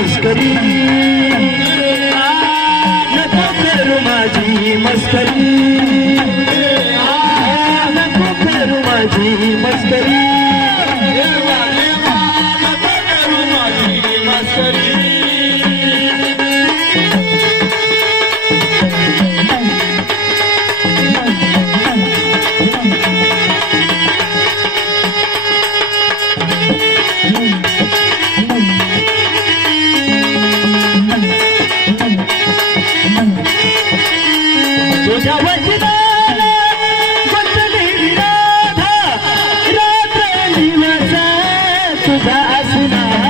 मस्करी. नको करू माझी मस्करी. to the Asuna.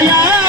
Yeah.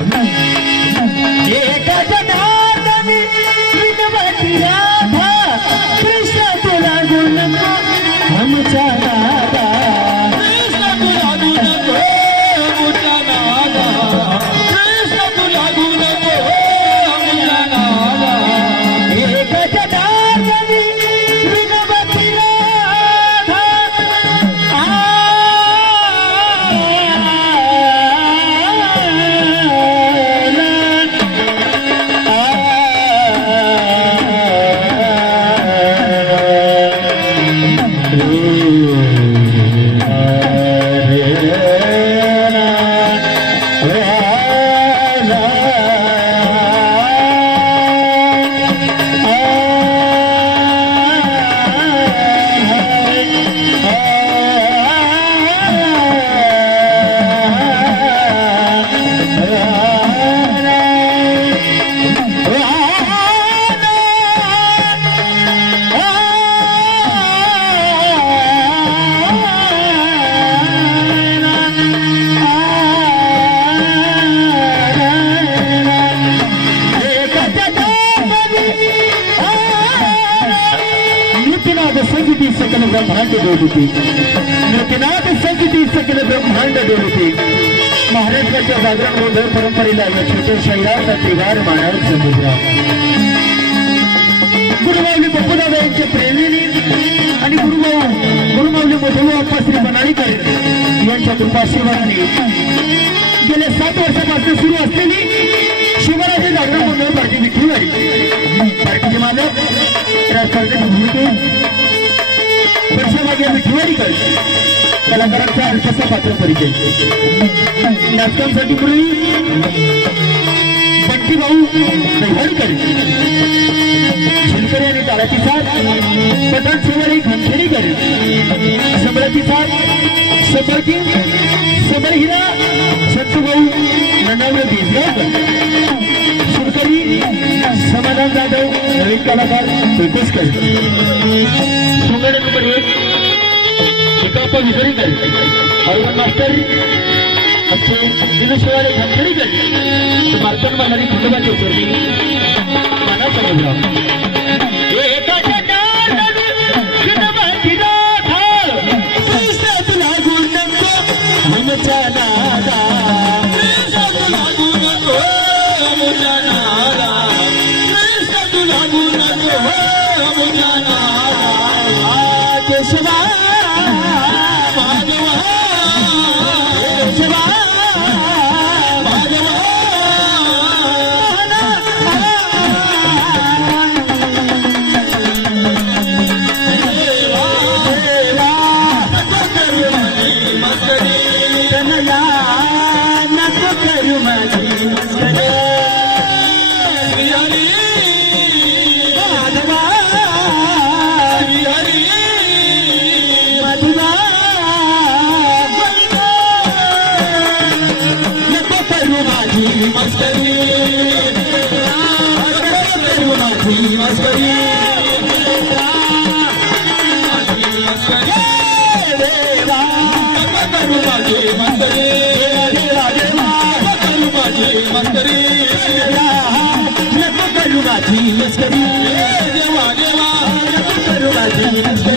Nine. ब्रह्मांड डोलते नृत्यनाथ सजिती सकल ब्रह्मांड डोलते महाराष्ट्राच्या जागरण गोंधळ परंपरेला या छोट्या शहराचा त्रिवार मानावर समुद्र. गुरुमावली बप्पूदादा यांच्या प्रेमीने आणि गुरुभाऊ गुरुमावली मधुभाऊ अप्पा श्री बनाळीकर यांच्या कृपाशीर्वादाने गेल्या सात वर्षापासून सुरू असलेली शिवराजे जागरण मंडळ पार्टी विठ्ठलवाडी. पार्टीचे मालक राजकारणाची भूमिके वर्षामागे विठ्ठलवाडीकर पात्र परिचय नाटकांसाठी पूर्वी बंटी भाऊ दैवाडकर शिलकरी आणि टाळाची साथ पठाण एक खंखेरीकर सबळाची साथ सबळकी सबळ हिरा संतूभाऊ ननावळे बेजगावकर सुरकरी समाधान जाधव नवीन कलाकार पेटेशकर सुंगड नंबर एक. एकाप्पा विसरीकर हरवन मास्टर आमचे दिनशिवारे खंखेरीकर मार्तन मालारी खंडोबाचे चोरणी माना समजला. एकाच्या डाळ खंडोबाची राखाळ कृष्णात लागून नको ah, ah, मस्करी. देवा देवा. करू माझी मस्करी.